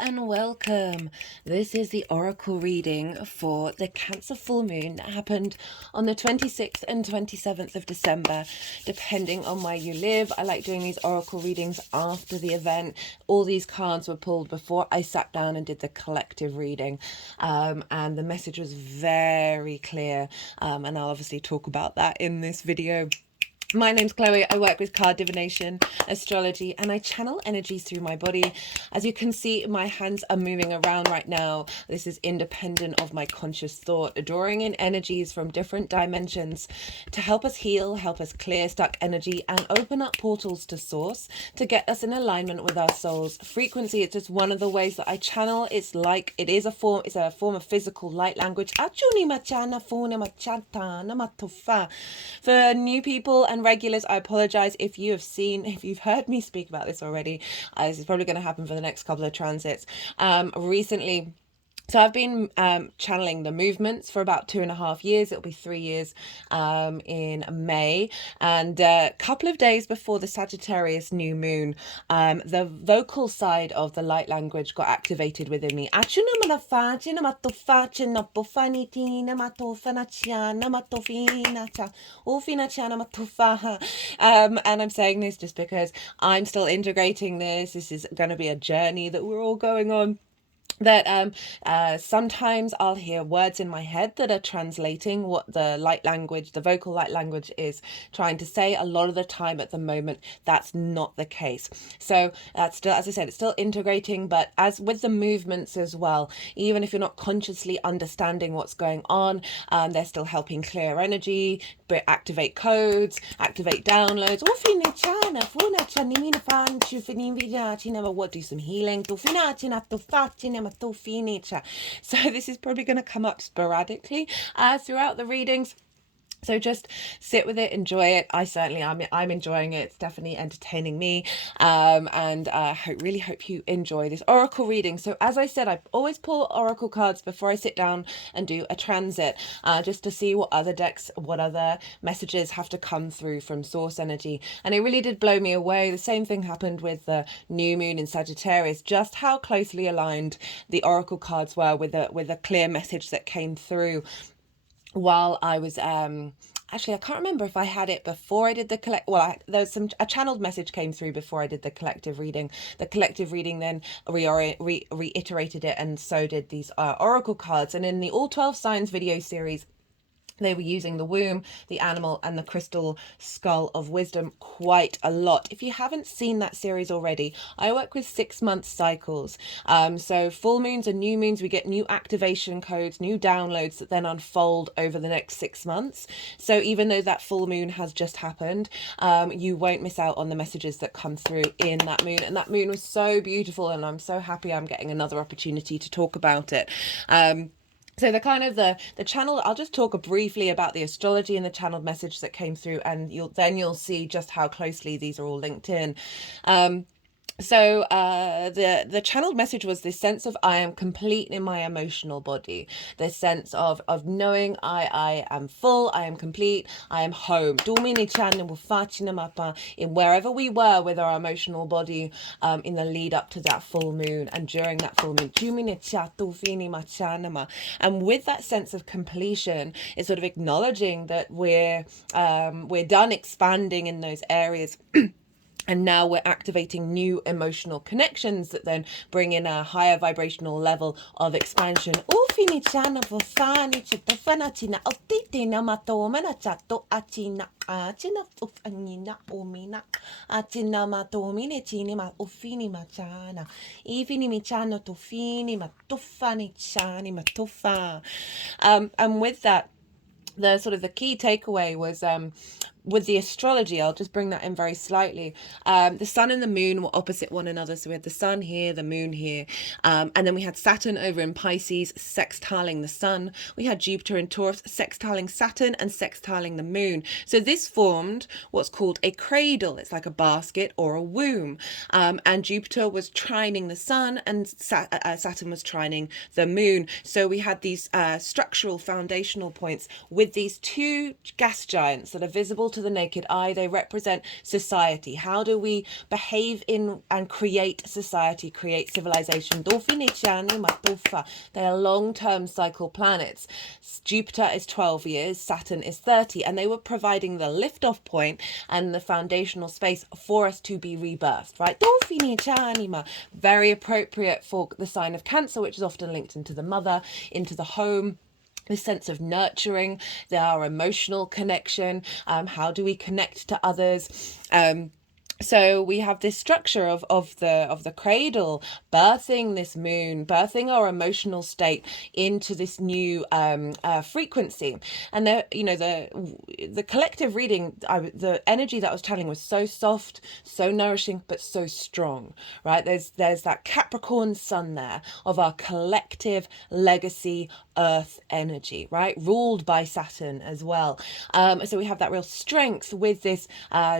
and welcome. This is the oracle reading for the Cancer full moon that happened on the 26th and 27th of December, depending on where you live. I like doing these oracle readings after the event. All these cards were pulled before I sat down and did the collective reading, and the message was very clear, and I'll obviously talk about that in this video. My name's Chloe. I work with card divination, astrology, and I channel energies through my body. As you can see, my hands are moving around right now. This is independent of my conscious thought, drawing in energies from different dimensions to help us heal, help us clear stuck energy, and open up portals to source to get us in alignment with our soul's frequency. It's just one of the ways that I channel. It's a form of physical light language. For new people and regulars, I apologize if you've heard me speak about this already. This is probably going to happen for the next couple of transits. Recently, so I've been channeling the movements for about 2.5 years. It'll be 3 years in May. And a couple of days before the Sagittarius new moon, the vocal side of the light language got activated within me. And I'm saying this just because I'm still integrating this. This is going to be a journey that we're all going on. That sometimes I'll hear words in my head that are translating what the vocal light language is trying to say. A lot of the time at the moment, that's not the case. So that's still, as I said, it's still integrating, but as with the movements as well, even if you're not consciously understanding what's going on, they're still helping clear energy, activate codes, activate downloads. Do some healing. So this is probably going to come up sporadically throughout the readings. So just sit with it, enjoy it. I'm enjoying it. It's definitely entertaining me. And I really hope you enjoy this oracle reading. So as I said, I always pull oracle cards before I sit down and do a transit, just to see what other messages have to come through from source energy. And it really did blow me away. The same thing happened with the new moon in Sagittarius, just how closely aligned the oracle cards were with a clear message that came through while I was actually, I can't remember if I had it before I did the a channeled message came through before I did the collective reading. The collective reading then reiterated it, and so did these oracle cards. And in the All 12 Signs video series, they were using the womb, the animal, and the crystal skull of wisdom quite a lot. If you haven't seen that series already, I work with 6-month cycles. So full moons and new moons, we get new activation codes, new downloads that then unfold over the next 6 months. So even though that full moon has just happened, you won't miss out on the messages that come through in that moon. And that moon was so beautiful, and I'm so happy I'm getting another opportunity to talk about it. So the channel, I'll just talk briefly about the astrology and the channeled message that came through, and you'll see just how closely these are all linked in. So the channeled message was this sense of I am complete in my emotional body, this sense of knowing I am full, I am complete, I am home. In wherever we were with our emotional body in the lead up to that full moon and during that full moon. And with that sense of completion, it's sort of acknowledging that we're done expanding in those areas. And now we're activating new emotional connections that then bring in a higher vibrational level of expansion. And with that, the key takeaway was with the astrology, I'll just bring that in very slightly. The sun and the moon were opposite one another. So we had the sun here, the moon here. And then we had Saturn over in Pisces sextiling the sun. We had Jupiter in Taurus sextiling Saturn and sextiling the moon. So this formed what's called a cradle. It's like a basket or a womb. And Jupiter was trining the sun, and Saturn was trining the moon. So we had these structural foundational points with these two gas giants that are visible to to the naked eye, they represent society. How do we behave in and create society, create civilization? They are long-term cycle planets. Jupiter is 12 years, Saturn is 30, and they were providing the liftoff point and the foundational space for us to be rebirthed, right? Very appropriate for the sign of Cancer, which is often linked into the mother, into the home, this sense of nurturing, our emotional connection. How do we connect to others? So we have this structure of the cradle, birthing this moon, birthing our emotional state into this new frequency. And the collective reading, the energy that I was channeling was so soft, so nourishing, but so strong, right? There's that Capricorn sun there of our collective legacy earth energy, right? Ruled by Saturn as well. So we have that real strength with this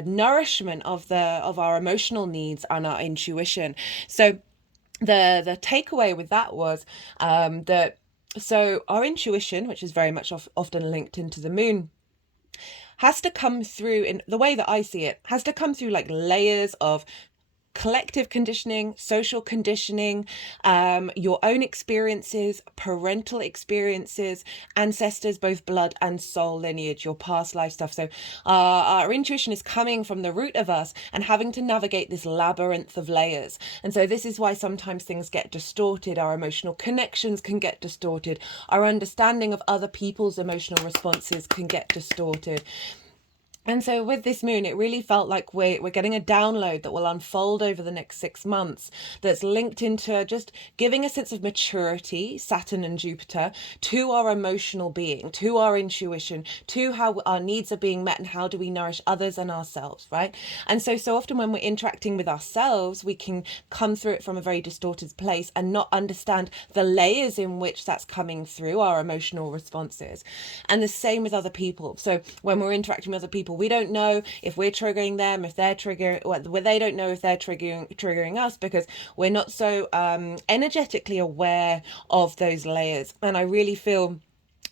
nourishment of our emotional needs and our intuition. So the takeaway with that was that so our intuition, which is very much often linked into the moon, has to come through, in the way that I see it, has to come through like layers of collective conditioning, social conditioning, your own experiences, parental experiences, ancestors, both blood and soul lineage, your past life stuff. So our intuition is coming from the root of us and having to navigate this labyrinth of layers. And so this is why sometimes things get distorted. Our emotional connections can get distorted. Our understanding of other people's emotional responses can get distorted. And so with this moon, it really felt like we're getting a download that will unfold over the next 6 months that's linked into just giving a sense of maturity, Saturn and Jupiter, to our emotional being, to our intuition, to how our needs are being met and how do we nourish others and ourselves, right? And so often when we're interacting with ourselves, we can come through it from a very distorted place and not understand the layers in which that's coming through, our emotional responses. And the same with other people. So when we're interacting with other people, we don't know if we're triggering them, if they're triggering, well, they don't know if they're triggering us, because we're not so energetically aware of those layers. And I really feel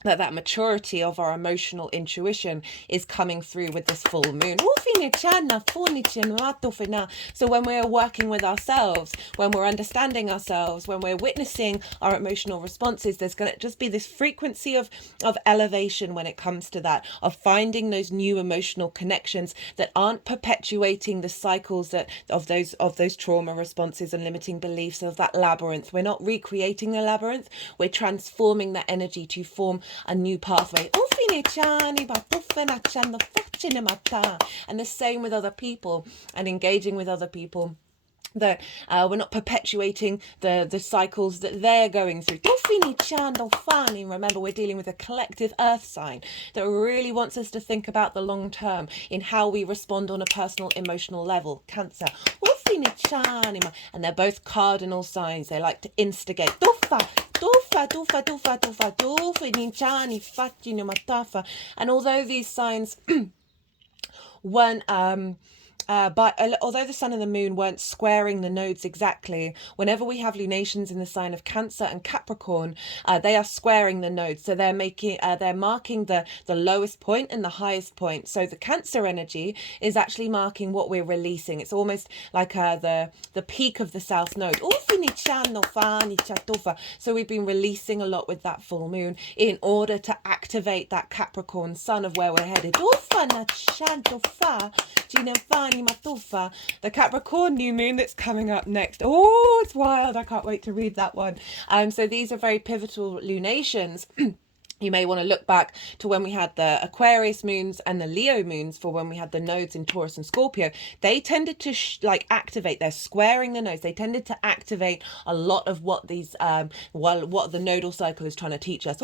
that maturity of our emotional intuition is coming through with this full moon. So when we're working with ourselves, when we're understanding ourselves, when we're witnessing our emotional responses, there's going to just be this frequency of elevation when it comes to that, of finding those new emotional connections that aren't perpetuating the cycles of those trauma responses and limiting beliefs of that labyrinth. We're not recreating the labyrinth, we're transforming that energy to form a new pathway. And the same with other people and engaging with other people, that we're not perpetuating the cycles that they're going through. Remember, we're dealing with a collective earth sign that really wants us to think about the long term in how we respond on a personal emotional level. Cancer. And they're both cardinal signs. They like to instigate. And although these signs weren't although the sun and the moon weren't squaring the nodes exactly, whenever we have lunations in the sign of Cancer and Capricorn, they are squaring the nodes. So they're marking the lowest point and the highest point. So the Cancer energy is actually marking what we're releasing. It's almost like the peak of the south node. So we've been releasing a lot with that full moon in order to activate that Capricorn sun of where we're headed. The Capricorn new moon that's coming up next. Oh, it's wild. I can't wait to read that one. So these are very pivotal lunations. You may want to look back to when we had the Aquarius moons and the Leo moons, for when we had the nodes in Taurus and Scorpio. They tended to activate. They're squaring the nodes. They tended to activate a lot of what these what the nodal cycle is trying to teach us.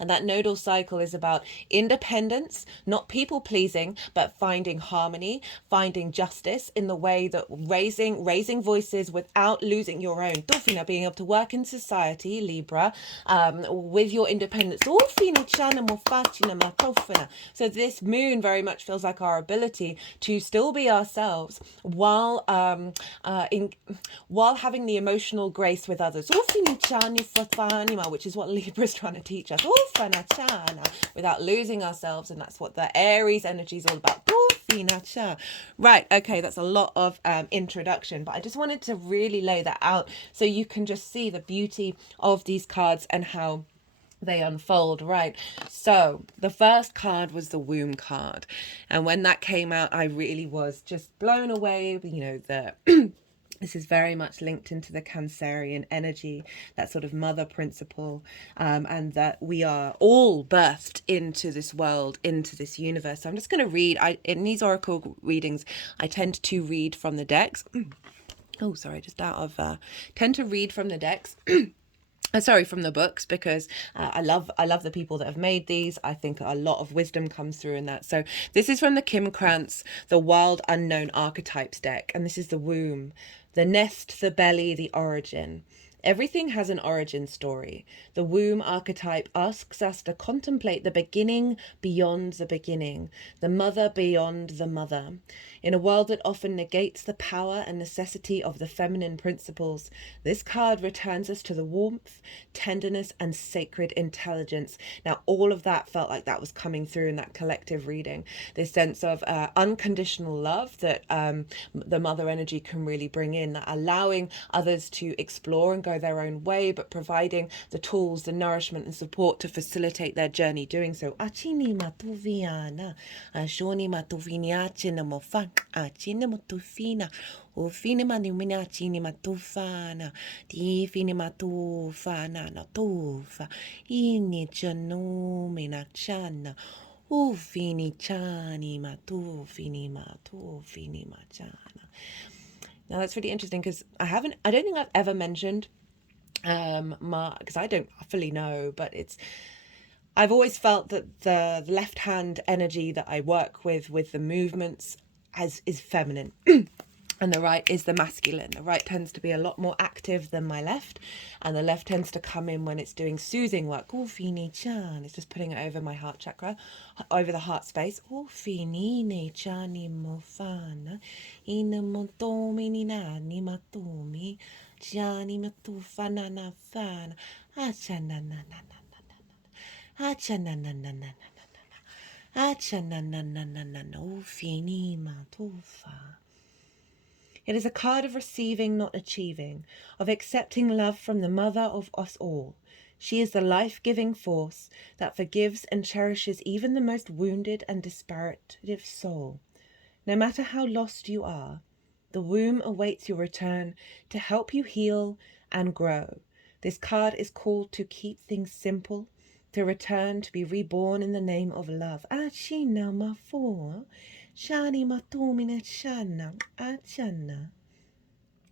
And that nodal cycle is about independence, not people pleasing, but finding harmony, finding justice in the way that raising voices without losing your own. Being able to work in society, Libra, with your independence. So this moon very much feels like our ability to still be ourselves while while having the emotional grace with others, which is what Libra is trying to teach us, without losing ourselves. And that's what the Aries energy is all about. Right, okay, that's a lot of introduction, but I just wanted to really lay that out so you can just see the beauty of these cards and how they unfold. Right, so the first card was the womb card, and when that came out, I really was just blown away. You know, the this is very much linked into the Cancerian energy, that sort of mother principle, and that we are all birthed into this world, into this universe. So I'm just going to read. In these oracle readings, I tend to read from the decks. Oh, sorry, just out of tend to read from the decks. Sorry, from the books, because I love the people that have made these. I think a lot of wisdom comes through in that. So this is from the Krans, the Wild Unknown Archetypes deck, and this is the womb, the nest, the belly, the origin. Everything has an origin story. The womb archetype asks us to contemplate the beginning beyond the beginning, the mother beyond the mother. In a world that often negates the power and necessity of the feminine principles, this card returns us to the warmth, tenderness, and sacred intelligence. Now, all of that felt like that was coming through in that collective reading. This sense of unconditional love that the mother energy can really bring in, that allowing others to explore and go their own way, but providing the tools, the nourishment and support to facilitate their journey doing so. O fine manumina chini matufana, di fine matufana na tufa, ini chanu minachana, o fini chani matufini matufini machana. Now that's really interesting because I don't think I've ever mentioned because I don't fully know, but I've always felt that the left hand energy that I work with the movements is feminine. And the right is the masculine. The right tends to be a lot more active than my left, and the left tends to come in when it's doing soothing work. Oh, fini chan. It's just putting it over my heart chakra, over the heart space. Oh, fini ne chani mofana, ina motomi ni na ni matomi, chani matufana na fana, achana na na na na na, achana na na na na na, achana na na na na na. Oh, fini matofa. It is a card of receiving, not achieving, of accepting love from the mother of us all. She is the life-giving force that forgives and cherishes even the most wounded and disparative soul. No matter how lost you are, the womb awaits your return to help you heal and grow. This card is called to keep things simple, to return, to be reborn in the name of love. Achina mafo. Shani matumine shana achana.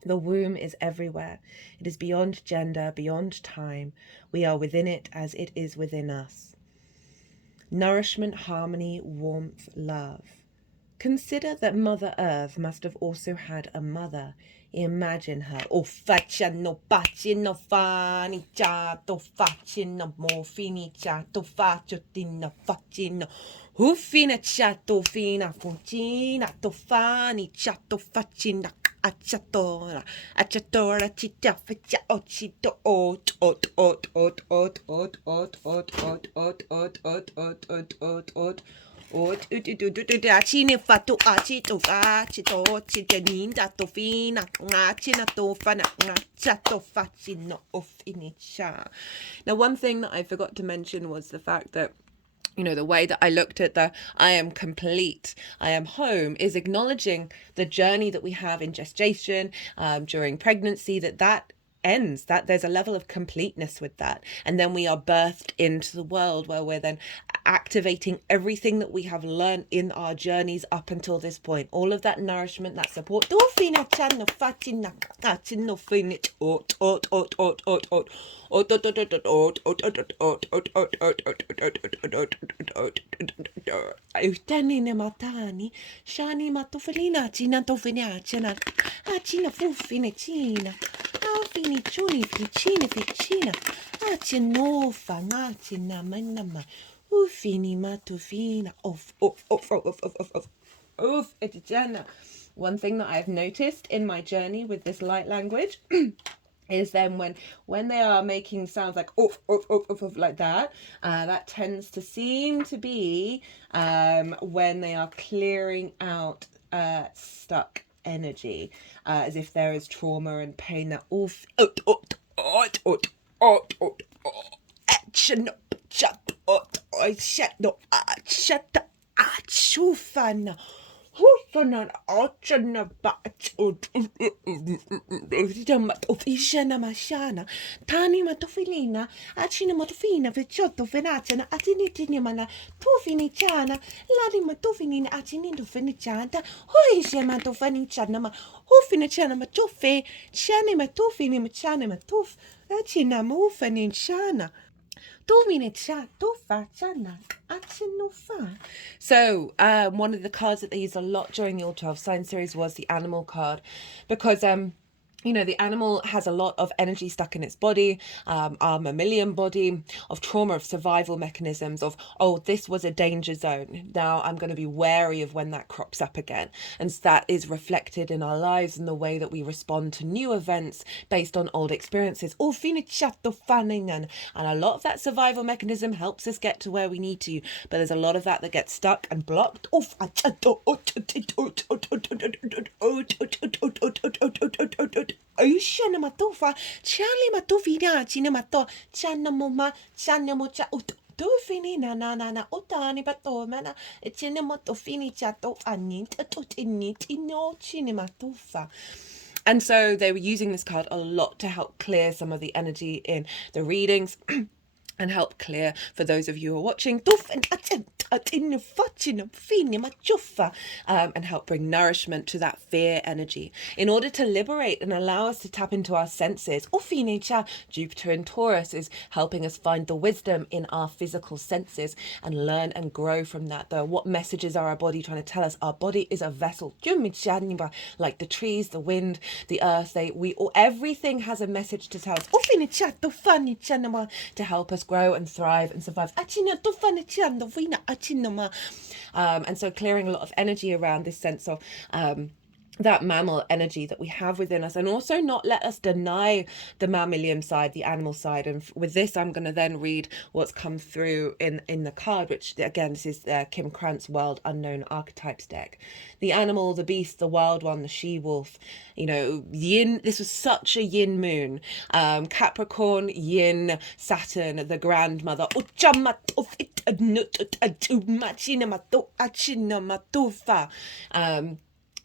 The womb is everywhere. It is beyond gender, beyond time. We are within it as it is within us. Nourishment, harmony, warmth, love. Consider that Mother Earth must have also had a mother. Imagine her. O facciano pacino fani chato facino morfini chato faccio tina faccino. Ufina chato fina funcina to fani chato faccina acciatora acciatora citta faccia ocito ot ot ot ot ot ot ot ot ot ot ot ot ot ot ot. Cine fatto acito acito cittadina to fina acina to fana acciato faccino finisha. Now, one thing that I forgot to mention was the fact that, you know, the way that I looked at the I am complete, I am home, is acknowledging the journey that we have in gestation, during pregnancy, that ends, that there's a level of completeness with that, and then we are birthed into the world where we're then activating everything that we have learned in our journeys up until this point, all of that nourishment, that support. fini chuni ficina ficina acinofa natina manama ufini matufina off etijana. One thing that I've noticed in my journey with this light language is then when they are making sounds like like that, that tends to seem to be when they are clearing out stuck energy, as if there is trauma and pain that Hufanan ochana bat ofishana mashana tani matofilina achina matofina vichotto fenachana atinitinimana tufini chana ladi matofinina achinindo fenichanta hoishe matofani chana ma hufina chana matofe chane matofini machane matof achina mufani chana. So one of the cards that they use a lot during the All 12 Sign series was the animal card, because the animal has a lot of energy stuck in its body, our mammalian body, of trauma, of survival mechanisms, of, this was a danger zone. Now I'm going to be wary of when that crops up again. And that is reflected in our lives and the way that we respond to new events based on old experiences. And a lot of that survival mechanism helps us get to where we need to, but there's a lot of that gets stuck and blocked. Ocean matofa, Charlie matofina, cinemato, chanamoma, chanamocha, Dofini na otani batomana, cinematofini chato, anint, atotinit, ino cinematofa. And so they were using this card a lot to help clear some of the energy in the readings and help clear, for those of you who are watching, and help bring nourishment to that fear energy in order to liberate and allow us to tap into our senses. Jupiter in Taurus is helping us find the wisdom in our physical senses and learn and grow from that. What messages are our body trying to tell us? Our body is a vessel, like the trees, the wind, the earth. Everything has a message to tell us, to help us grow and thrive and survive. And so clearing a lot of energy around this sense of that mammal energy that we have within us, and also not let us deny the mammalian side, the animal side. And with this, I'm going to then read what's come through in the card, which again, this is Kim Krans' Wild Unknown Archetypes deck. The animal, the beast, the wild one, the she-wolf, yin. This was such a yin moon. Capricorn, yin, Saturn, the grandmother.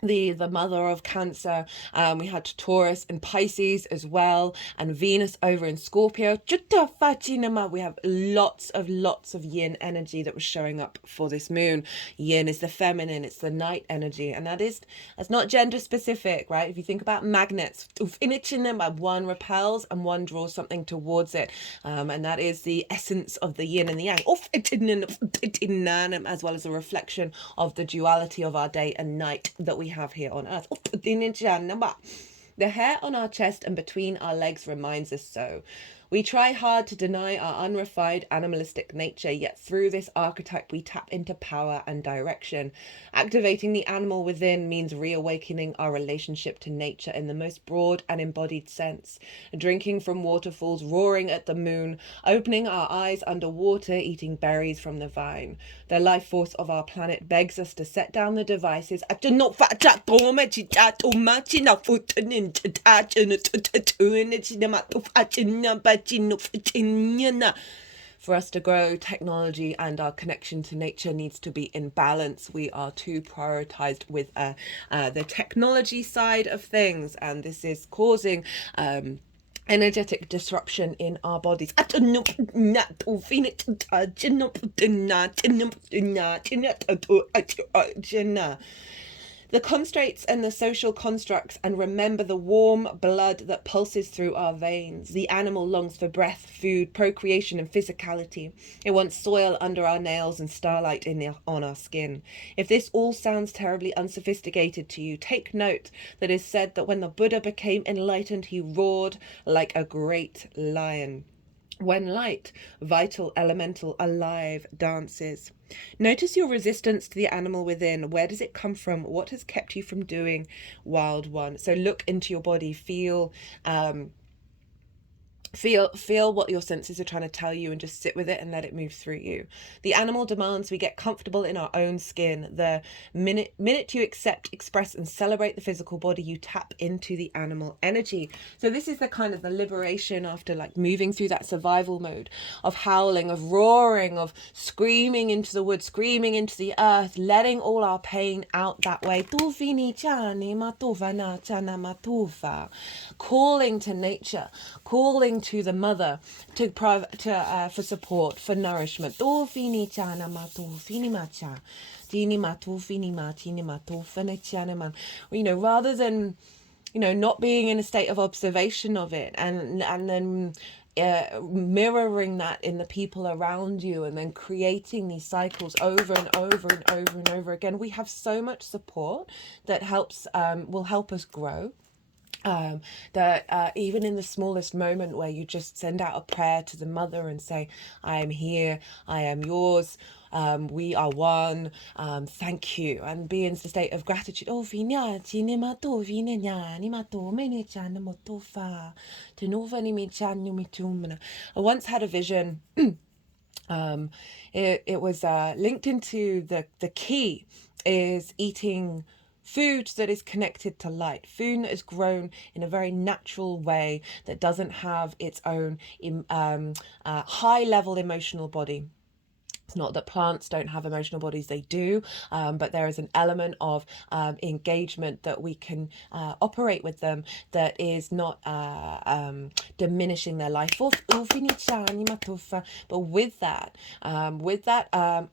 The mother of Cancer. We had Taurus and Pisces as well, and Venus over in Scorpio. We have lots of yin energy that was showing up for this moon. Yin is the feminine, it's the night energy, and that's not gender specific, right? If you think about magnets, one repels and one draws something towards it, and that is the essence of the yin and the yang, as well as a reflection of the duality of our day and night that we have here on earth. The hair on our chest and between our legs reminds us so. We try hard to deny our unrefined animalistic nature, yet through this archetype we tap into power and direction. Activating the animal within means reawakening our relationship to nature in the most broad and embodied sense. Drinking from waterfalls, roaring at the moon, opening our eyes underwater, eating berries from the vine. The life force of our planet begs us to set down the devices for us to grow. Technology and our connection to nature needs to be in balance. We are too prioritized with the technology side of things, and this is causing energetic disruption in our bodies. the constraints and the social constructs, and remember the warm blood that pulses through our veins. The animal longs for breath, food, procreation, and physicality. It wants soil under our nails and starlight on our skin. If this all sounds terribly unsophisticated to you, take note that it is said that when the Buddha became enlightened, he roared like a great lion. When light, vital, elemental, alive, dances. Notice your resistance to the animal within. Where does it come from? What has kept you from doing wild one? So look into your body, feel what your senses are trying to tell you, and just sit with it and let it move through you. The animal demands we get comfortable in our own skin. The minute you accept, express, and celebrate the physical body, you tap into the animal energy. So this is the kind of the liberation after like moving through that survival mode of howling, of roaring, of screaming into the wood, screaming into the earth, letting all our pain out that way. Calling to nature, calling to the mother for support, for nourishment. You know, rather than, you know, not being in a state of observation of it, and then mirroring that in the people around you, and then creating these cycles over and over and over and over again. We have so much support that will help us grow. That even in the smallest moment where you just send out a prayer to the mother and say, I am here, I am yours, we are one, thank you, and be in the state of gratitude. I once had a vision. It was linked into the key is eating food that is connected to light, food that is grown in a very natural way, that doesn't have its own high level emotional body. It's not that plants don't have emotional bodies, they do, but there is an element of engagement that we can operate with them that is not diminishing their life force. But with that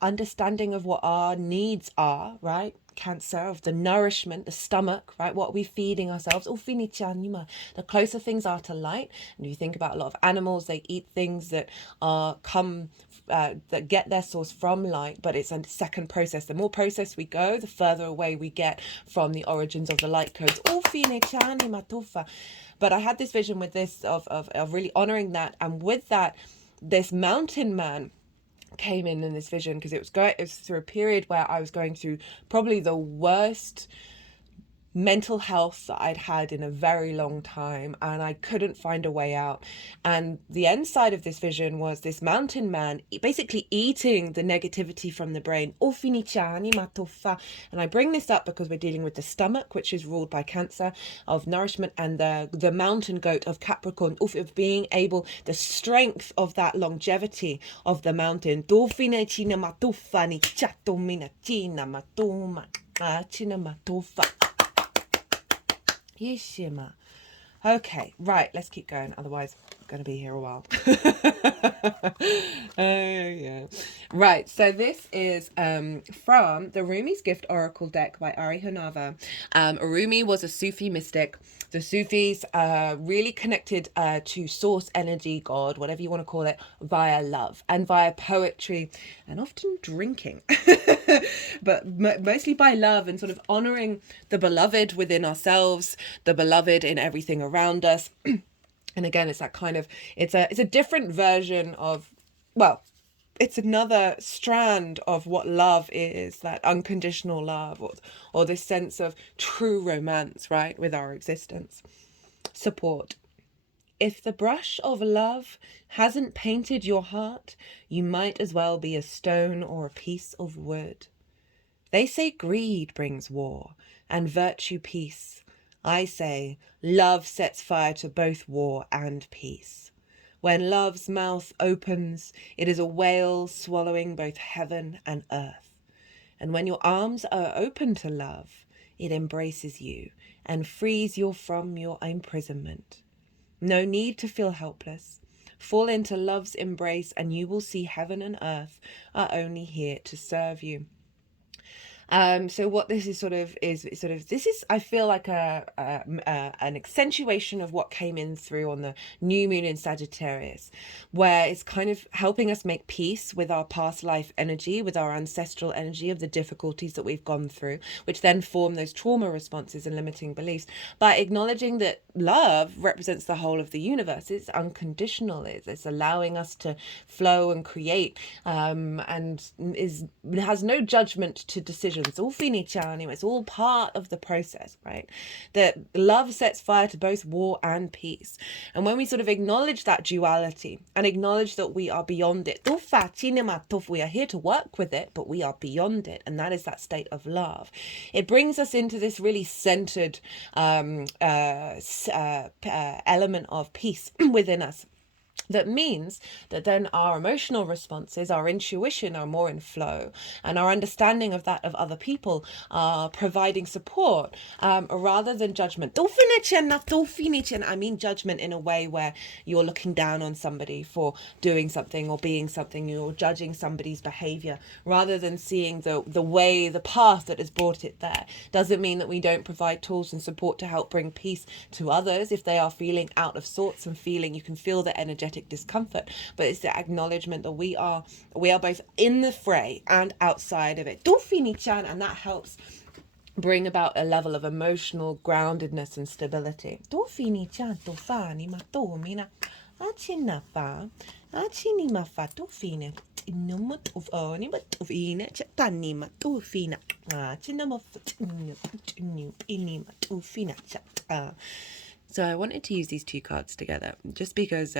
understanding of what our needs are, right? Cancer, of the nourishment, the stomach, right? What are we feeding ourselves? The closer things are to light, and you think about a lot of animals, they eat things that that get their source from light, but it's a second process. The more processed we go, the further away we get from the origins of the light codes. But I had this vision with this of really honoring that, and with that, this mountain man came in this vision, because it was through a period where I was going through probably the worst mental health that I'd had in a very long time, and I couldn't find a way out. And the end side of this vision was this mountain man basically eating the negativity from the brain. And I bring this up because we're dealing with the stomach, which is ruled by Cancer, of nourishment, and the mountain goat of Capricorn, of being able, the strength of that longevity of the mountain. Yeshima. Okay, right, let's keep going, otherwise I'm going to be here a while. Yeah. Right, so this is from the Rumi's Gift Oracle deck by Ari Hunava. Rumi was a Sufi mystic. The Sufis really connected to source energy, God, whatever you want to call it, via love and via poetry, and often drinking, but mostly by love, and sort of honoring the beloved within ourselves, the beloved in everything around us. And again, it's that kind of, it's a different version of, well, it's another strand of what love is, that unconditional love, or this sense of true romance, right, with our existence. Support. If the brush of love hasn't painted your heart, you might as well be a stone or a piece of wood. They say greed brings war, and virtue peace. I say love sets fire to both war and peace. When love's mouth opens, it is a whale swallowing both heaven and earth. And when your arms are open to love, it embraces you and frees you from your imprisonment. No need to feel helpless. Fall into love's embrace, and you will see heaven and earth are only here to serve you. So what this is this is, I feel like an accentuation of what came in through on the new moon in Sagittarius, where it's kind of helping us make peace with our past life energy, with our ancestral energy of the difficulties that we've gone through, which then form those trauma responses and limiting beliefs, by acknowledging that love represents the whole of the universe. It's unconditional. It's allowing us to flow and create, and has no judgment to decisions. It's all part of the process, right? That love sets fire to both war and peace. And when we sort of acknowledge that duality and acknowledge that we are beyond it, we are here to work with it, but we are beyond it, and that is that state of love. It brings us into this really centered element of peace within us. That means that then our emotional responses, our intuition are more in flow, and our understanding of that of other people are providing support, rather than judgment. I mean judgment in a way where you're looking down on somebody for doing something or being something, you're judging somebody's behavior, rather than seeing the way, the path that has brought it there. Doesn't mean that we don't provide tools and support to help bring peace to others if they are feeling out of sorts and feeling, you can feel the energetic discomfort, but it's the acknowledgement that we are both in the fray and outside of it, and that helps bring about a level of emotional groundedness and stability. So I wanted to use these two cards together just because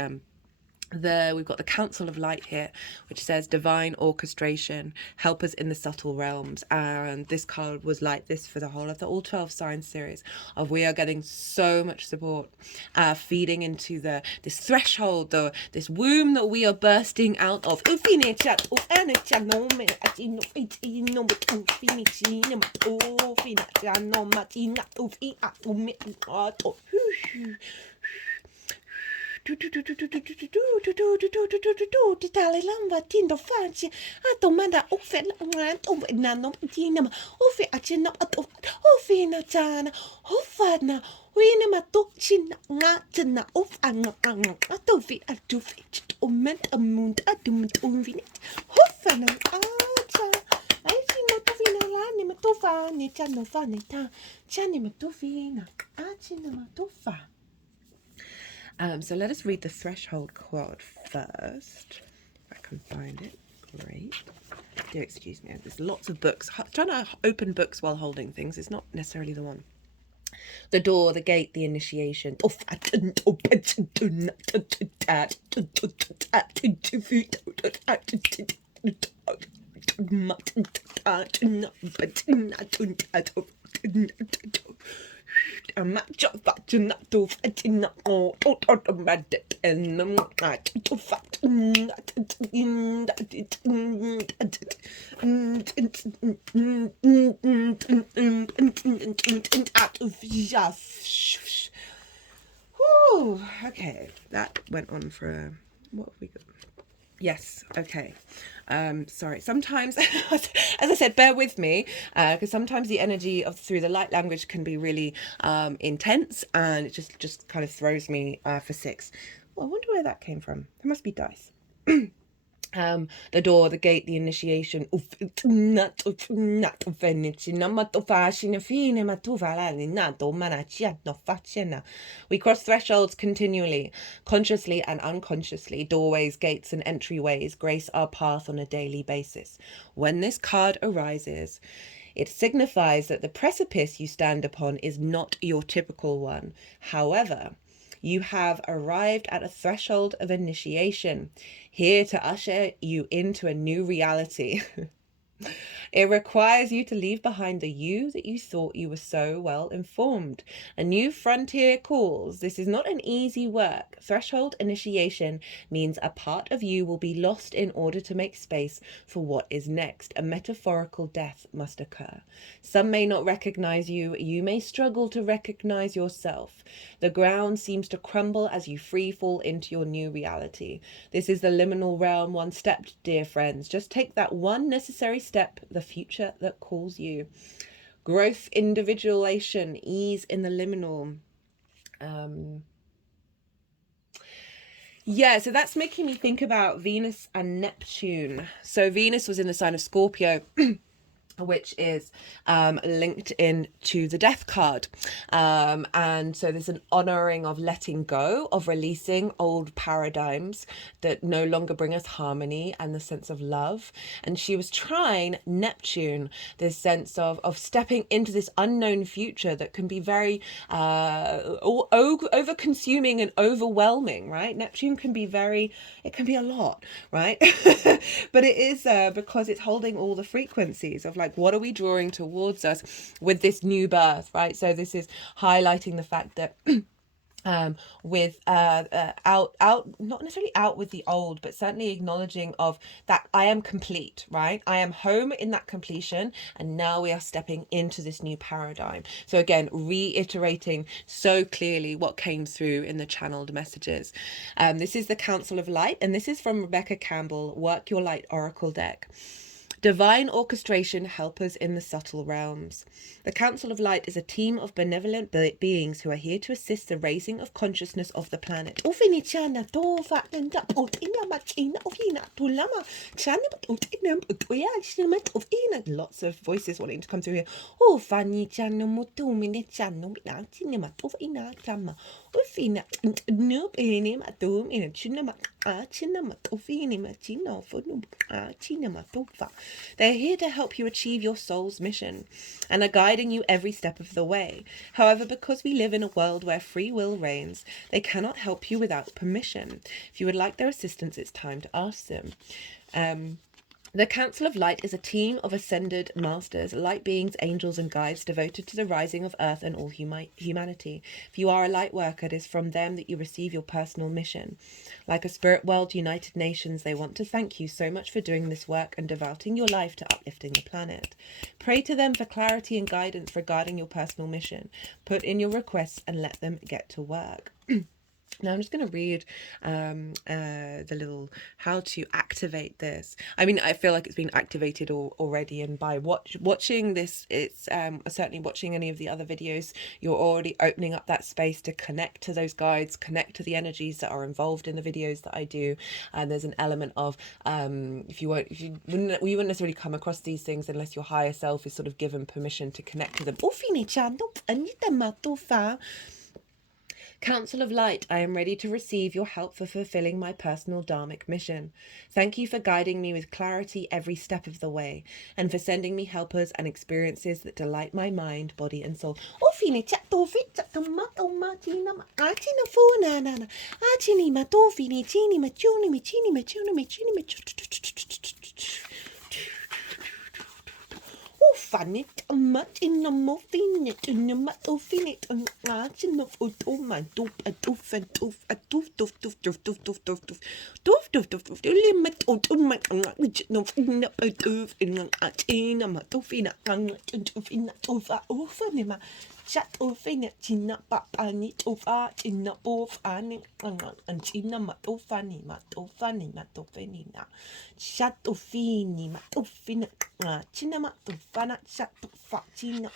we've got the Council of Light here, which says divine orchestration, help us in the subtle realms. And this card was like this for the whole of the All 12 Signs series of we are getting so much support, feeding into this threshold, this womb that we are bursting out of. So let us read the threshold card first. If I can find it. Great. Do excuse me. There's lots of books. Trying to open books while holding things is not necessarily the one. The door, the gate, the initiation. Okay, that went on for what have we got? Yes, okay. Sorry, sometimes, as I said, bear with me, because sometimes the energy of through the light language can be really intense, and it just kind of throws me for six. Well, I wonder where that came from. There must be dice. The door, the gate, the initiation. We cross thresholds continually, consciously and unconsciously. Doorways, gates, and entryways grace our path on a daily basis. When this card arises, it signifies that the precipice you stand upon is not your typical one. However, you have arrived at a threshold of initiation, here to usher you into a new reality. It requires you to leave behind the you that you thought you were so well informed. A new frontier calls. This is not an easy work. Threshold initiation means a part of you will be lost in order to make space for what is next. A metaphorical death must occur. Some may not recognize you. You may struggle to recognize yourself. The ground seems to crumble as you free fall into your new reality. This is the liminal realm, one step, dear friends. Just take that one necessary step the future that calls you. Growth, individuation, ease in the liminal. Yeah, so that's making me think about Venus and Neptune. So Venus was in the sign of Scorpio, which is linked in to the death card. And so there's an honoring of letting go, of releasing old paradigms that no longer bring us harmony and the sense of love. And she was trying Neptune, this sense of stepping into this unknown future that can be very over consuming and overwhelming, right? Neptune can be it can be a lot, right? But it is because it's holding all the frequencies of like, what are we drawing towards us with this new birth, right? So this is highlighting the fact that with out not necessarily out with the old, but certainly acknowledging of that I am complete, right? I am home in that completion, and now we are stepping into this new paradigm. So again, reiterating so clearly what came through in the channeled messages. This is the Council of Light, and this is from Rebecca Campbell, Work Your Light Oracle deck. Divine orchestration, helpers in the subtle realms. The Council of Light is a team of benevolent beings who are here to assist the raising of consciousness of the planet. Lots of voices wanting to come through here. They're here to help you achieve your soul's mission and are guiding you every step of the way. However, because we live in a world where free will reigns, they cannot help you without permission. If you would like their assistance, it's time to ask them. The Council of Light is a team of ascended masters, light beings, angels and guides devoted to the rising of Earth and all humanity. If you are a light worker, it is from them that you receive your personal mission. Like a spirit world, United Nations, they want to thank you so much for doing this work and devoting your life to uplifting the planet. Pray to them for clarity and guidance regarding your personal mission. Put in your requests and let them get to work. Now I'm just going to read the little how to activate this. I mean, I feel like it's been activated already, and by watching this, it's certainly watching any of the other videos, you're already opening up that space to connect to those guides, connect to the energies that are involved in the videos that I do. And there's an element of you wouldn't necessarily come across these things unless your higher self is sort of given permission to connect to them. Council of Light, I am ready to receive your help for fulfilling my personal dharmic mission. Thank you for guiding me with clarity every step of the way, and for sending me helpers and experiences that delight my mind, body and soul. Fanit much in the muffin in the metal finit and arching of my doof a doof and doof a doof doof doof doof doof doof doof doof doof doof doof doof limit on my no a doof in an arching of my doofina and over over chat ofina china papani tofa china of ani and china matofani matofenina chat ofini matofina china matofana chat fa china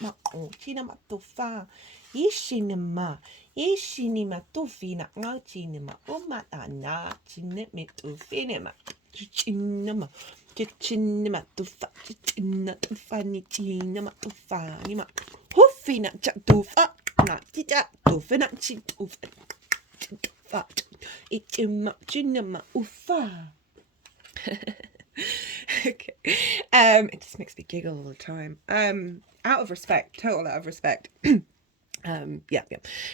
matofa ishinima matofina chinima omatana china metofinima chinima chinima tofa china tofani china matofani ma Huffina chatufa, not tita, tufina chitufa, it's imaginama ufa. Okay. It just makes me giggle all the time. Out of respect, total out of respect. Yeah.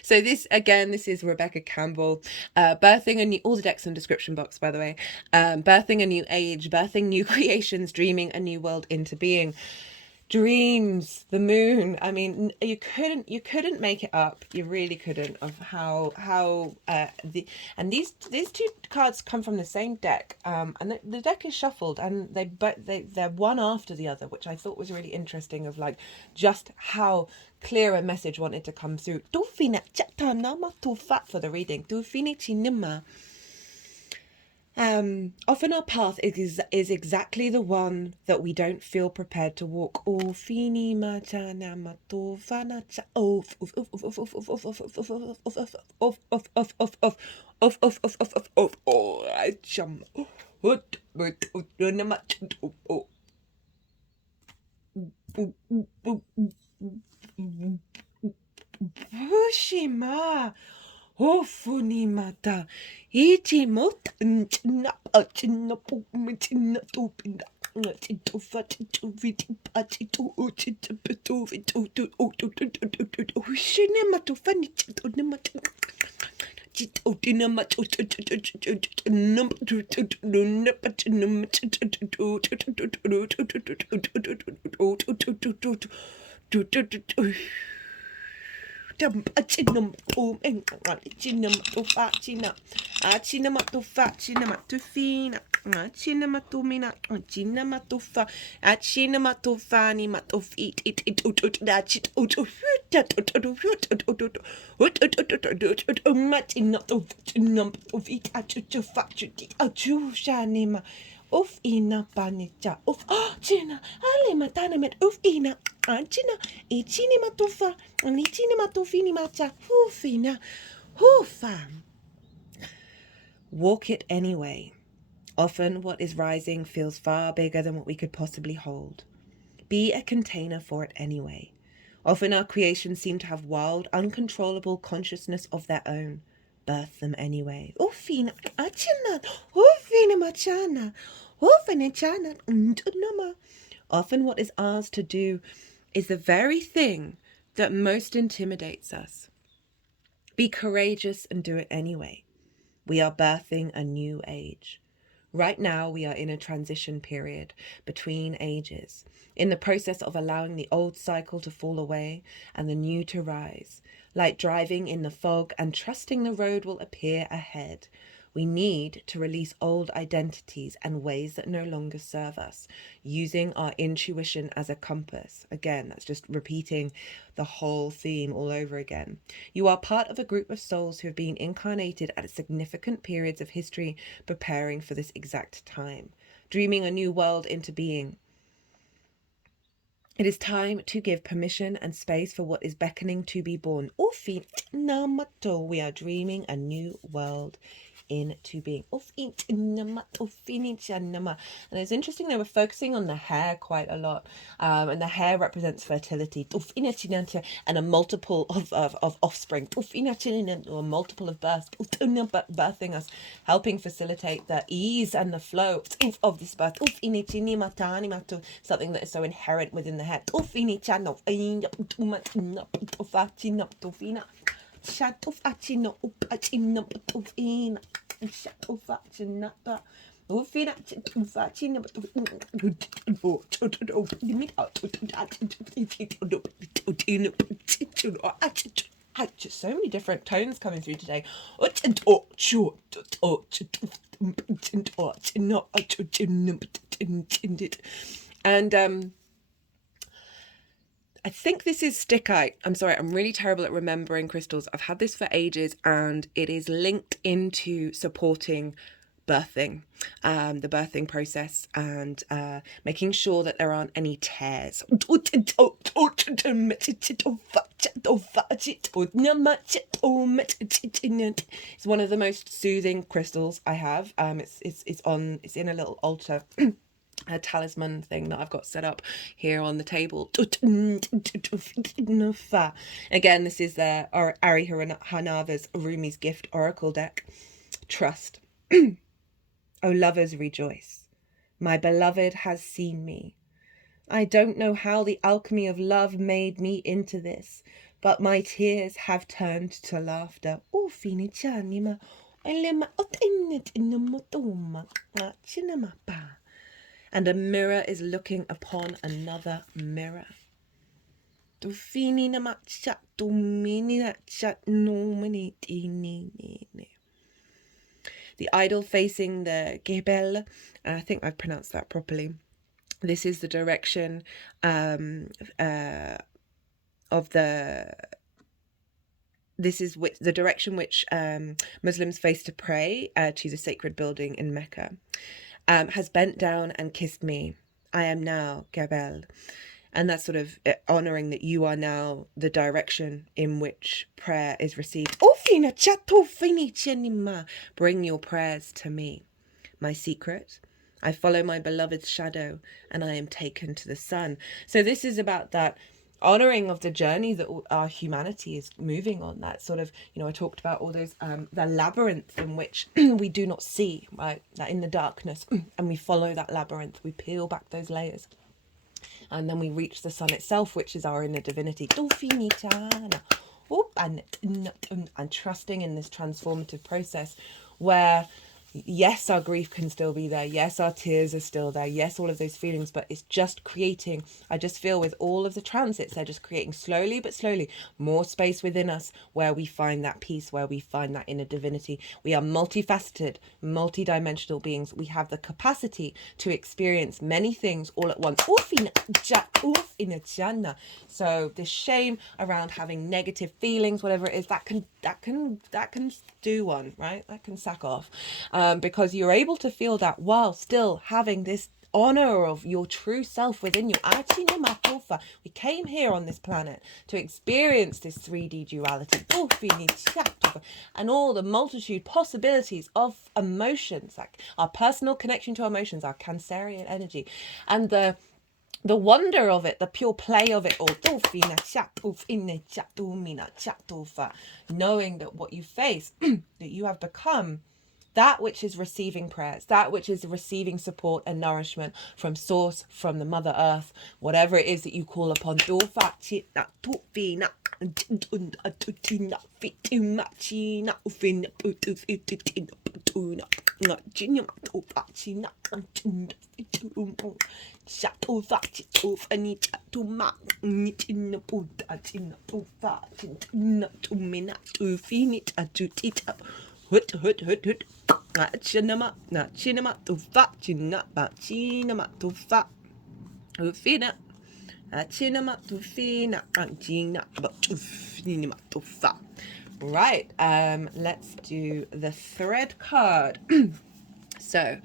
So this is Rebecca Campbell, birthing a new, all the decks in the description box, by the way, birthing a new age, birthing new creations, dreaming a new world into being. Dreams, the moon. I mean, you couldn't make it up. You really couldn't. Of how these two cards come from the same deck. And the deck is shuffled, and they're one after the other, which I thought was really interesting. Of like just how clear a message wanted to come through. For the reading. Often our path is exactly the one that we don't feel prepared to walk. Oh, fini matana matofana off oh, I jump. Fushima. Ofunimata. Ichimot na achina pumitina tupinda. To fat to vit patty to uchi to petu to Shinema to funny to nemat. Dinah China to China to fat China. China to fat China to fina. China to mina. China to fa. China to fanny mat of eat it that it of eat at to fat to shanima. Of ina panita of China, Ale matana met of ina, China, e chini matufa, and e chini matufini mata, hoofina, hoofa. Walk it anyway. Often what is rising feels far bigger than what we could possibly hold. Be a container for it anyway. Often our creations seem to have wild, uncontrollable consciousness of their own. Birth them anyway. Ofina, achina, ofina machana, ofina chana, nama. Often what is ours to do is the very thing that most intimidates us. Be courageous and do it anyway. We are birthing a new age. Right now, we are in a transition period between ages, in the process of allowing the old cycle to fall away and the new to rise. Like driving in the fog and trusting the road will appear ahead. We need to release old identities and ways that no longer serve us, using our intuition as a compass. Again, that's just repeating the whole theme all over again. You are part of a group of souls who have been incarnated at significant periods of history, preparing for this exact time, dreaming a new world into being. It is time to give permission and space for what is beckoning to be born. We are dreaming a new world into being. And it's interesting they were focusing on the hair quite a lot, and the hair represents fertility and a multiple of offspring, or a multiple of births, birthing us, helping facilitate the ease and the flow of this birth, something that is so inherent within the hair. Just so many different tones coming through today. And I think this is stickite. I'm sorry, I'm really terrible at remembering crystals. I've had this for ages and it is linked into supporting birthing, the birthing process, and making sure that there aren't any tears. It's one of the most soothing crystals I have. It's in a little altar. A talisman thing that I've got set up here on the table. Again, this is the Ari Hanava's Rumi's Gift Oracle deck. Trust. O lovers, rejoice. My beloved has seen me. I don't know how the alchemy of love made me into this, but my tears have turned to laughter. And a mirror is looking upon another mirror. The idol facing the Gebel, I think I've pronounced that properly. This is the direction of the this is the direction which Muslims face to pray to the sacred building in Mecca, has bent down and kissed me. I am now Gabel. And that's sort of honouring that you are now the direction in which prayer is received. Bring your prayers to me. My secret, I follow my beloved's shadow, and I am taken to the sun. So this is about that honouring of the journey that our humanity is moving on. That sort of, I talked about all those, the labyrinth in which we do not see, right? That in the darkness, and we follow that labyrinth, we peel back those layers. And then we reach the sun itself, which is our inner divinity. And trusting in this transformative process where, yes, our grief can still be there. Yes, our tears are still there. Yes, all of those feelings, but it's just creating, I just feel with all of the transits, they're just creating slowly but slowly more space within us where we find that peace, where we find that inner divinity. We are multifaceted, multi-dimensional beings. We have the capacity to experience many things all at once. So this shame around having negative feelings, whatever it is, that can do one, right? That can sack off. Because you're able to feel that while still having this honor of your true self within you. We came here on this planet to experience this 3D duality and all the multitude possibilities of emotions, like our personal connection to emotions, our Cancerian energy, and the wonder of it, the pure play of it all. Knowing that what you face, that you have become that which is receiving prayers, that which is receiving support and nourishment from source, from the Mother Earth, whatever it is that you call upon. Chinama tufa chinapa chinama tufa ufina chinama tufina china tufina tufa. Right, let's do the thread card. So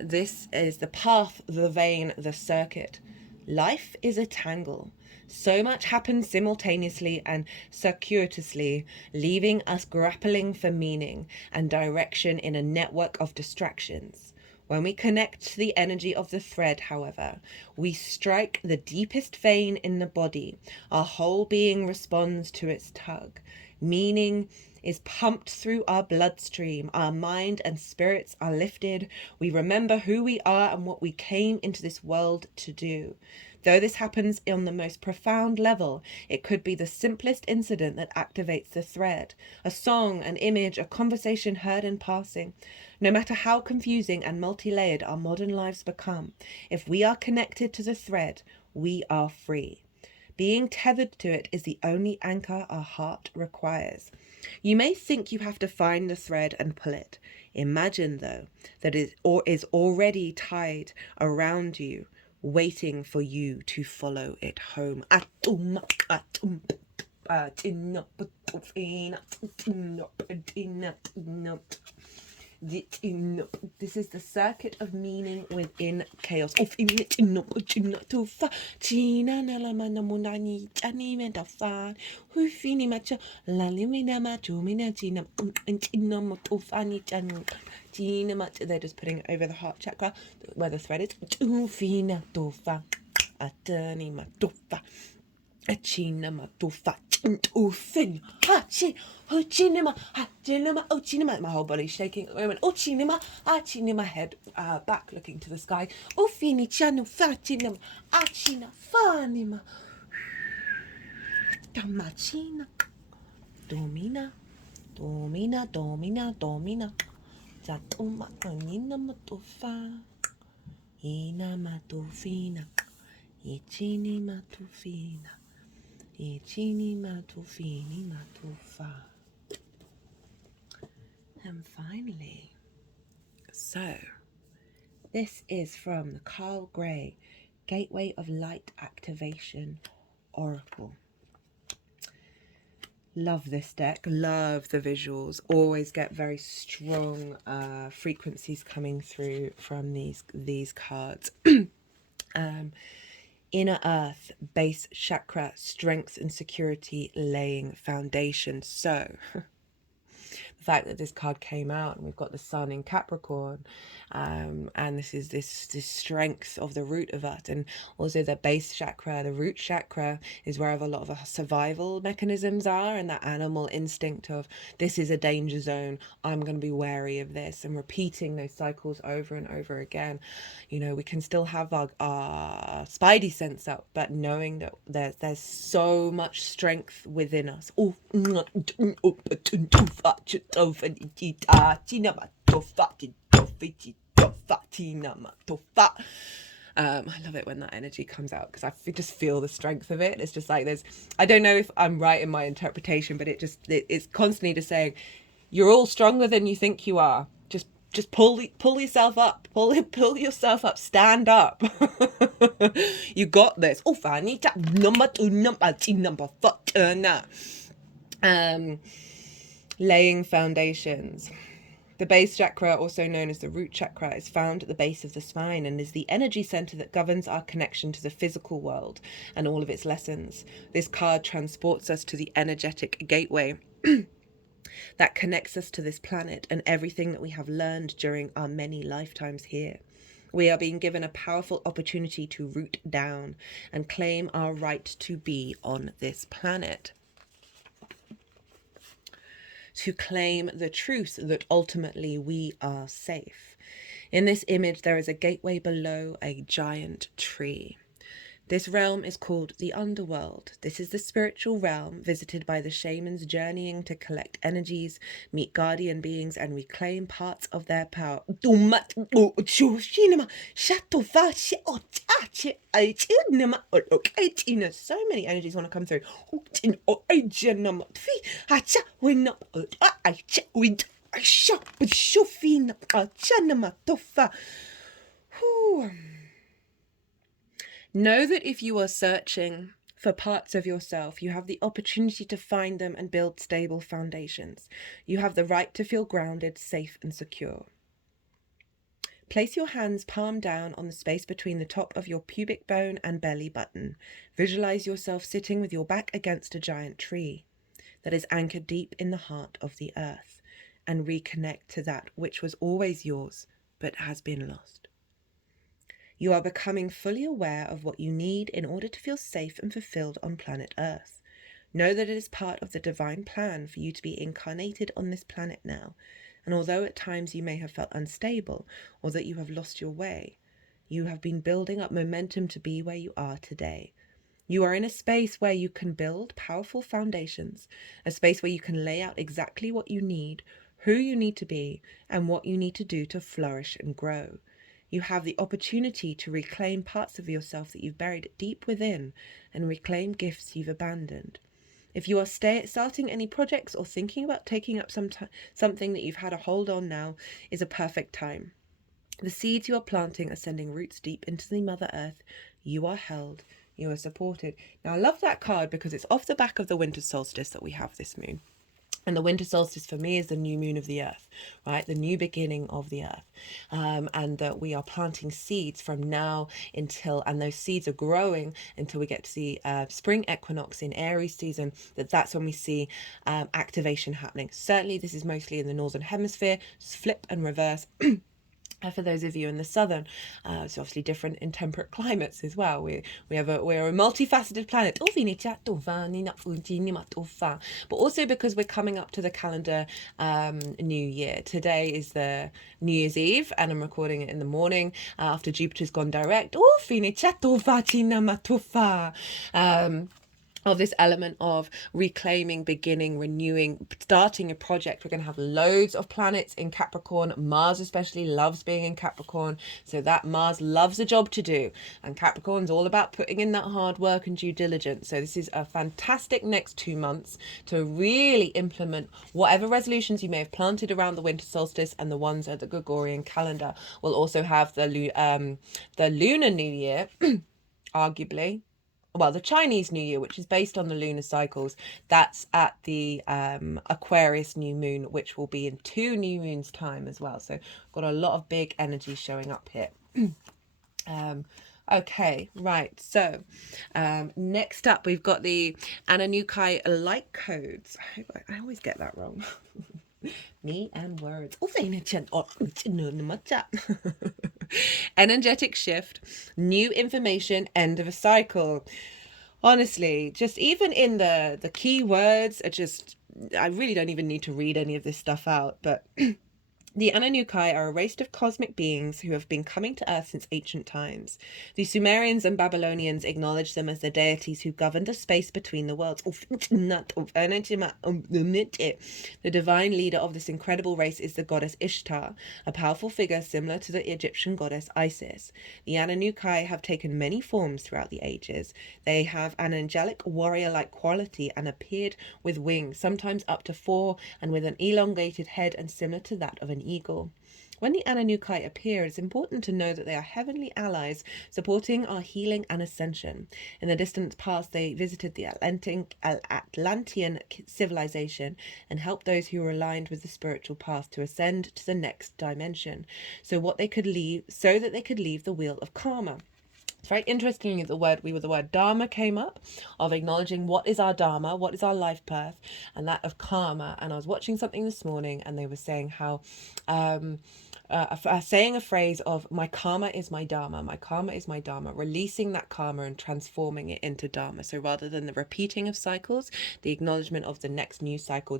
this is the path, the vein, the circuit. Life is a tangle. So much happens simultaneously and circuitously, leaving us grappling for meaning and direction in a network of distractions. When we connect to the energy of the thread, however, we strike the deepest vein in the body. Our whole being responds to its tug. Meaning is pumped through our bloodstream. Our mind and spirits are lifted. We remember who we are and what we came into this world to do. Though this happens on the most profound level, it could be the simplest incident that activates the thread. A song, an image, a conversation heard in passing. No matter how confusing and multi-layered our modern lives become, if we are connected to the thread, we are free. Being tethered to it is the only anchor our heart requires. You may think you have to find the thread and pull it. Imagine, though, that it is already tied around you, waiting for you to follow it home. This is the circuit of meaning within chaos. They're just putting it over the heart chakra where the thread is. Achina matufa ufin hachi ochinima hachinima ochinima. My whole body's shaking at the moment. Ochinima achinima, head back looking to the sky. Ufini chanu fatinima achina fanima damachina domina domina domina domina zatuma anina matufa ina matufina ichini matufina. And finally, so this is from the Carl Gray Gateway of Light Activation Oracle. Love this deck. Love the visuals. Always get very strong frequencies coming through from these cards. Inner earth, base chakra, strength and security, laying foundation. So the fact that this card came out and we've got the sun in Capricorn, and this is this strength of the root of us, and also the base chakra, the root chakra is where a lot of our survival mechanisms are, and that animal instinct of this is a danger zone, I'm going to be wary of this, and repeating those cycles over and over again. You know, we can still have our spidey sense up, but knowing that there's so much strength within us. I love it when that energy comes out, because I just feel the strength of it. It's just like I don't know if I'm right in my interpretation, but it's constantly just saying, you're all stronger than you think you are. Just pull yourself up, pull yourself up, stand up. You got this. Laying foundations. The base chakra, also known as the root chakra, is found at the base of the spine and is the energy center that governs our connection to the physical world and all of its lessons. This card transports us to the energetic gateway that connects us to this planet and everything that we have learned during our many lifetimes here. We are being given a powerful opportunity to root down and claim our right to be on this planet. To claim the truth that ultimately we are safe. In this image, there is a gateway below a giant tree. This realm is called the underworld. This is the spiritual realm visited by the shamans journeying to collect energies, meet guardian beings, and reclaim parts of their power. So many energies want to come through. Know that if you are searching for parts of yourself, you have the opportunity to find them and build stable foundations. You have the right to feel grounded, safe, and secure. Place your hands palm down on the space between the top of your pubic bone and belly button. Visualize yourself sitting with your back against a giant tree that is anchored deep in the heart of the earth, and reconnect to that which was always yours but has been lost. You are becoming fully aware of what you need in order to feel safe and fulfilled on planet Earth. Know that it is part of the divine plan for you to be incarnated on this planet now, and although at times you may have felt unstable or that you have lost your way, you have been building up momentum to be where you are today. You are in a space where you can build powerful foundations, a space where you can lay out exactly what you need, who you need to be, and what you need to do to flourish and grow. You have the opportunity to reclaim parts of yourself that you've buried deep within and reclaim gifts you've abandoned. If you are starting any projects or thinking about taking up something that you've had a hold on, now is a perfect time. The seeds you are planting are sending roots deep into the Mother Earth. You are held. You are supported. Now, I love that card because it's off the back of the winter solstice that we have this moon. And the winter solstice for me is the new moon of the earth, right? The new beginning of the earth. And that we are planting seeds from now until, and those seeds are growing until we get to the spring equinox in Aries season, that's when we see activation happening. Certainly this is mostly in the northern hemisphere, flip and reverse. For those of you in the southern, it's obviously different in temperate climates as well. We're a multifaceted planet. But also because we're coming up to the calendar new year. Today is the New Year's Eve, and I'm recording it in the morning after Jupiter's gone direct. Of this element of reclaiming, beginning, renewing, starting a project. We're going to have loads of planets in Capricorn. Mars especially loves being in Capricorn. So that Mars loves a job to do. And Capricorn's all about putting in that hard work and due diligence. So this is a fantastic next 2 months to really implement whatever resolutions you may have planted around the winter solstice, and the ones at the Gregorian calendar. We'll also have the lunar new year, arguably. well, the Chinese New Year, which is based on the lunar cycles, that's at the Aquarius new moon, which will be in 2 new moons time as well. So got a lot of big energy showing up here. Okay, right. So next up, we've got the Ananukai light codes. I always get that wrong. Me and words. Energetic shift, new information, end of a cycle. Honestly, just even in the keywords are just, I really don't even need to read any of this stuff out, but the Ananukai are a race of cosmic beings who have been coming to Earth since ancient times. The Sumerians and Babylonians acknowledged them as the deities who governed the space between the worlds. The divine leader of this incredible race is the goddess Ishtar, a powerful figure similar to the Egyptian goddess Isis. The Ananukai have taken many forms throughout the ages. They have an angelic warrior-like quality and appeared with wings, sometimes up to 4, and with an elongated head and similar to that of an eagle. When the Ananukai appear, it's important to know that they are heavenly allies supporting our healing and ascension. In the distant past, they visited the Atlantean civilization and helped those who were aligned with the spiritual path to ascend to the next dimension, so that they could leave the wheel of karma. It's very interesting that the word dharma came up, of acknowledging what is our dharma, what is our life path, and that of karma. And I was watching something this morning, and they were saying how saying a phrase of my karma is my dharma, my karma is my dharma, releasing that karma and transforming it into dharma. So rather than the repeating of cycles, the acknowledgement of the next new cycle.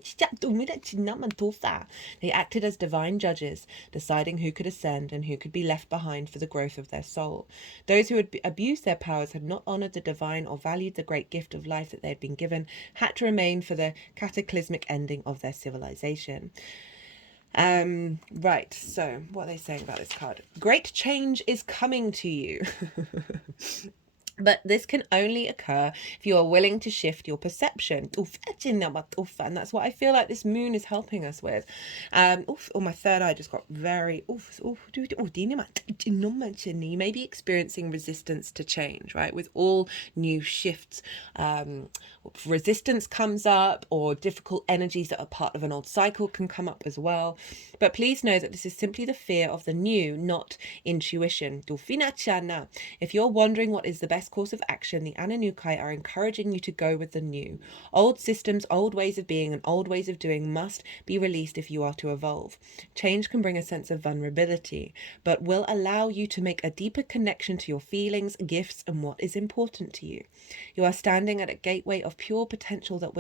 They acted as divine judges, deciding who could ascend and who could be left behind for the growth of their soul. Those who had abused their powers, had not honored the divine or valued the great gift of life that they had been given, had to remain for the cataclysmic ending of their civilization. Right, so what are they saying about this card? Great change is coming to you. But this can only occur if you are willing to shift your perception. And that's what I feel like this moon is helping us with. My third eye just got very... You may be experiencing resistance to change, right? With all new shifts, resistance comes up, or difficult energies that are part of an old cycle can come up as well. But please know that this is simply the fear of the new, not intuition. If you're wondering what is the best course of action, the Ananukai are encouraging you to go with the new. Old systems, old ways of being, and old ways of doing must be released if you are to evolve. Change can bring a sense of vulnerability, but will allow you to make a deeper connection to your feelings, gifts, and what is important to you. You are standing at a gateway of pure potential that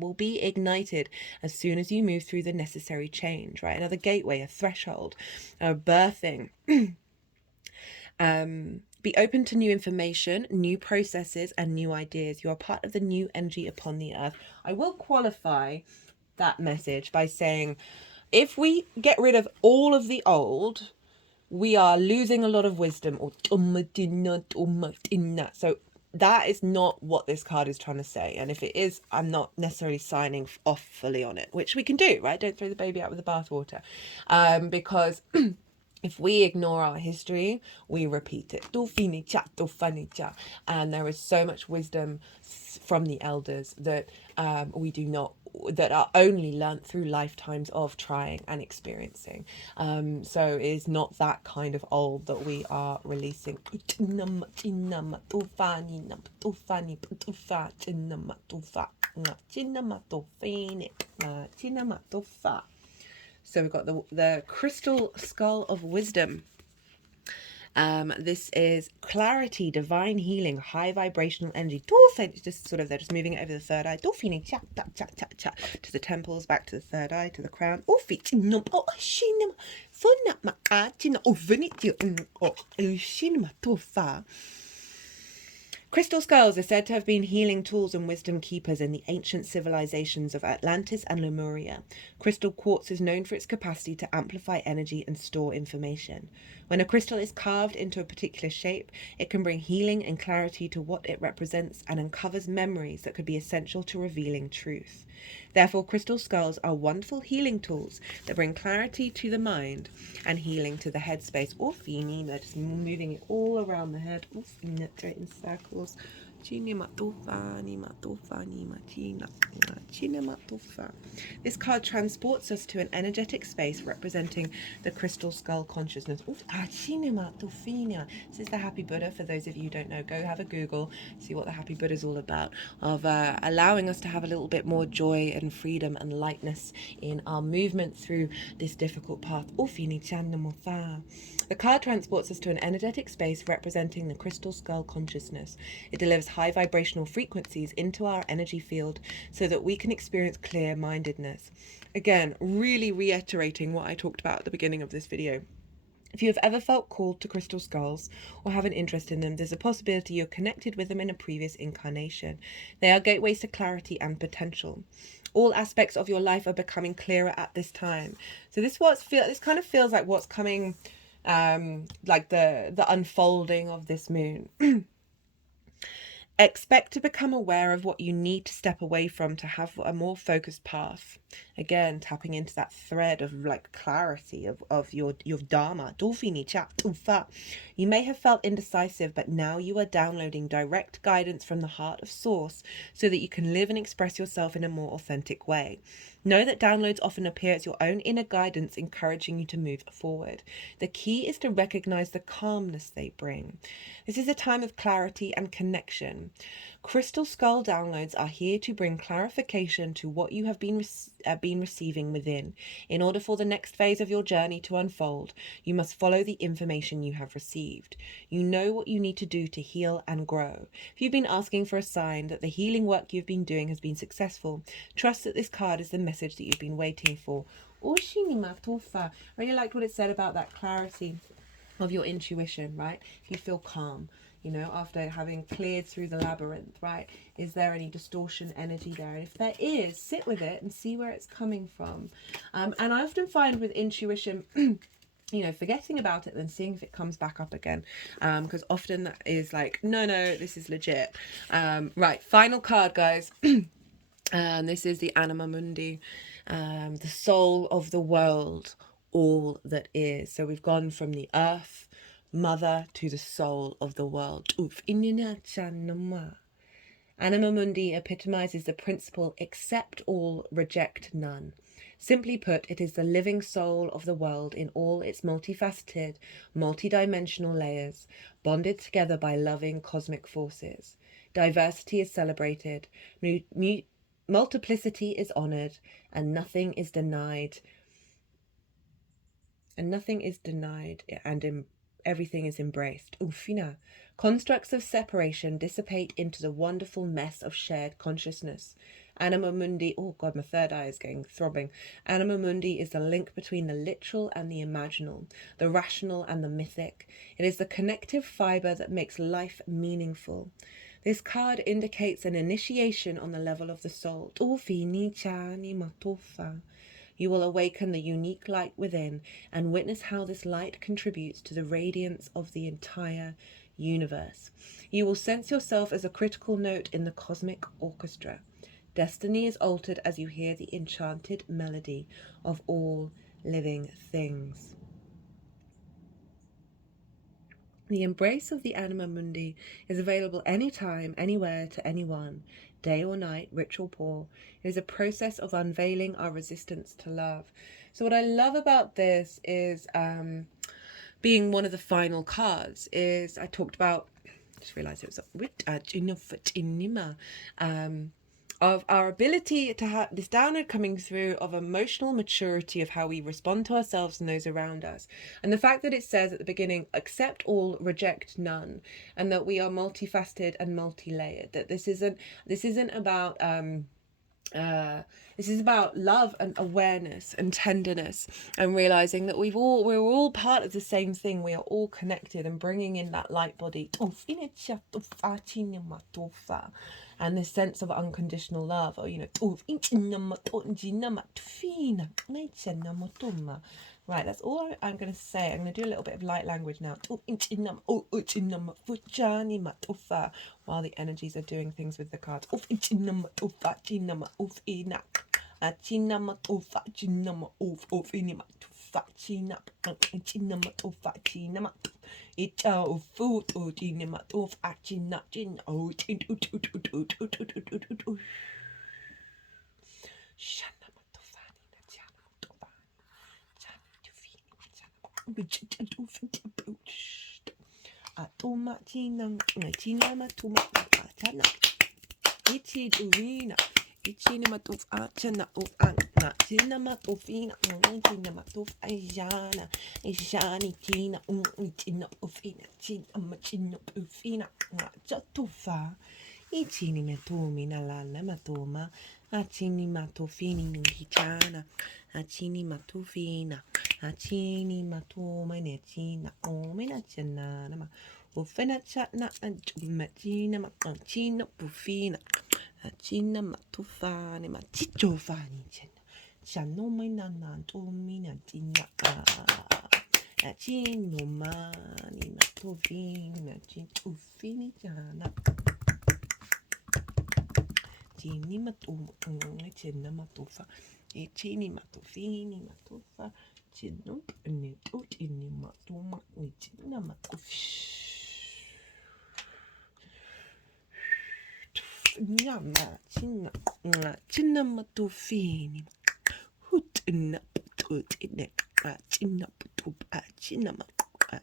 will be ignited as soon as you move through the necessary change, right? Another gateway, a threshold, a birthing. Be open to new information, new processes, and new ideas. You are part of the new energy upon the earth. I will qualify that message by saying, if we get rid of all of the old, we are losing a lot of wisdom. So that is not what this card is trying to say. And if it is, I'm not necessarily signing off fully on it, which we can do, right? Don't throw the baby out with the bathwater. Because if we ignore our history, we repeat it. And there is so much wisdom from the elders that that are only learnt through lifetimes of trying and experiencing. So it is not that kind of old that we are releasing. So we've got the crystal skull of wisdom. This is clarity, divine healing, high vibrational energy. They're just moving it over the third eye. To the temples, back to the third eye, to the crown. Crystal skulls are said to have been healing tools and wisdom keepers in the ancient civilizations of Atlantis and Lemuria. Crystal quartz is known for its capacity to amplify energy and store information. When a crystal is carved into a particular shape, it can bring healing and clarity to what it represents and uncovers memories that could be essential to revealing truth. Therefore, crystal skulls are wonderful healing tools that bring clarity to the mind and healing to the headspace. They're just moving it all around the head. Straight in circles. This card transports us to an energetic space representing the crystal skull consciousness. This is the Happy Buddha. For those of you who don't know, go have a Google, see what the Happy Buddha is all about, of allowing us to have a little bit more joy and freedom and lightness in our movement through this difficult path. The card transports us to an energetic space representing the crystal skull consciousness. It delivers high vibrational frequencies into our energy field so that we can experience clear-mindedness. Again, really reiterating what I talked about at the beginning of this video. If you have ever felt called to crystal skulls or have an interest in them, there's a possibility you're connected with them in a previous incarnation. They are gateways to clarity and potential. All aspects of your life are becoming clearer at this time. So this kind of feels like what's coming, like the unfolding of this moon. Expect to become aware of what you need to step away from to have a more focused path. Again, tapping into that thread of like clarity of your dharma. You may have felt indecisive, but now you are downloading direct guidance from the heart of source so that you can live and express yourself in a more authentic way. Know that downloads often appear as your own inner guidance, encouraging you to move forward. The key is to recognize the calmness they bring. This is a time of clarity and connection. Crystal skull downloads are here to bring clarification to what you have been receiving within. In order for the next phase of your journey to unfold, you must follow the information you have received. You know what you need to do to heal and grow. If you've been asking for a sign that the healing work you've been doing has been successful, trust that this card is the message that you've been waiting for. I really liked what it said about that clarity of your intuition, right? If you feel calm, you know, after having cleared through the labyrinth, right? Is there any distortion energy there? And if there is, sit with it and see where it's coming from. And I often find with intuition, you know, forgetting about it, then seeing if it comes back up again. Because often that is like, no, this is legit. Right, final card, guys. This is the Anima Mundi, the soul of the world, all that is. So we've gone from the earth, mother, to the soul of the world. Anima Mundi epitomizes the principle accept all, reject none. Simply put, it is the living soul of the world in all its multifaceted, multidimensional layers, bonded together by loving cosmic forces. Diversity is celebrated, multiplicity is honored, and nothing is denied. And everything is embraced. Constructs of separation dissipate into the wonderful mess of shared consciousness. Anima Mundi, oh God, my third eye is getting throbbing. Anima Mundi is the link between the literal and the imaginal, the rational and the mythic. It is the connective fiber that makes life meaningful. This card indicates an initiation on the level of the soul. You will awaken the unique light within and witness how this light contributes to the radiance of the entire universe. You will sense yourself as a critical note in the cosmic orchestra. Destiny is altered as you hear the enchanted melody of all living things. The embrace of the Anima Mundi is available anytime, anywhere, to anyone, day or night, rich or poor. It is a process of unveiling our resistance to love. So what I love about this is being one of the final cards is I talked about, just realised it was of our ability to have this download coming through of emotional maturity of how we respond to ourselves and those around us. And the fact that it says at the beginning, accept all, reject none, and that we are multifaceted and multi-layered, that this isn't about this is about love and awareness and tenderness, and realizing that we're all part of the same thing. We are all connected, and bringing in that light body and this sense of unconditional love, or right, that's all I'm going to say. I'm going to do a little bit of light language now while the energies are doing things with the cards. Fachina, Chinamato, Fachina, it's a food, or Dinamato, Fachina, Chin, oh, Shanamato, Fanina, Janato, Janito, Atomatina, Tinama, Atana, Ichi Durina. Ichinimatuf achana of anna, cinematofina, cinematuf ajana, Ishani tina, ichina ofina, chinamachina ofina, jatufa, Ichinimatumina la namatoma, Achinimatofini hichana, Achinimatofina, Achinimatoma nechina, omina chanana, Ofena chatna and machina, Machina pufina. China matufani maticho fani chena chano mina nanto mina tina chino mani matufini machito fini chana chini matu chena matufa chini matufini matufa chino ne to chini matuma china matufi Nyama, china matufini, hoot in a put in it, china putupa, china matupa,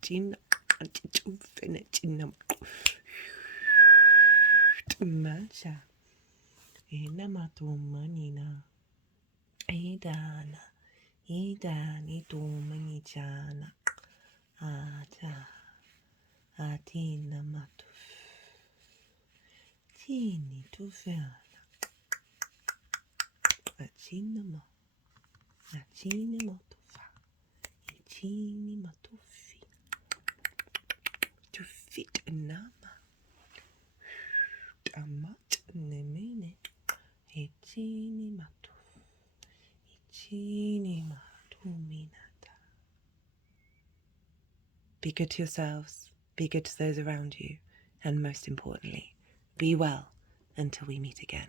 china, china, Masha, Enamato Idana, Idani Domanichana, Ata, Atina Matuf. Tini to fella, a cinema to fa, a cinema to fit a nama, a mat nemene, a cinema to minata. Be good to yourselves, be good to those around you, and most importantly, be well until we meet again.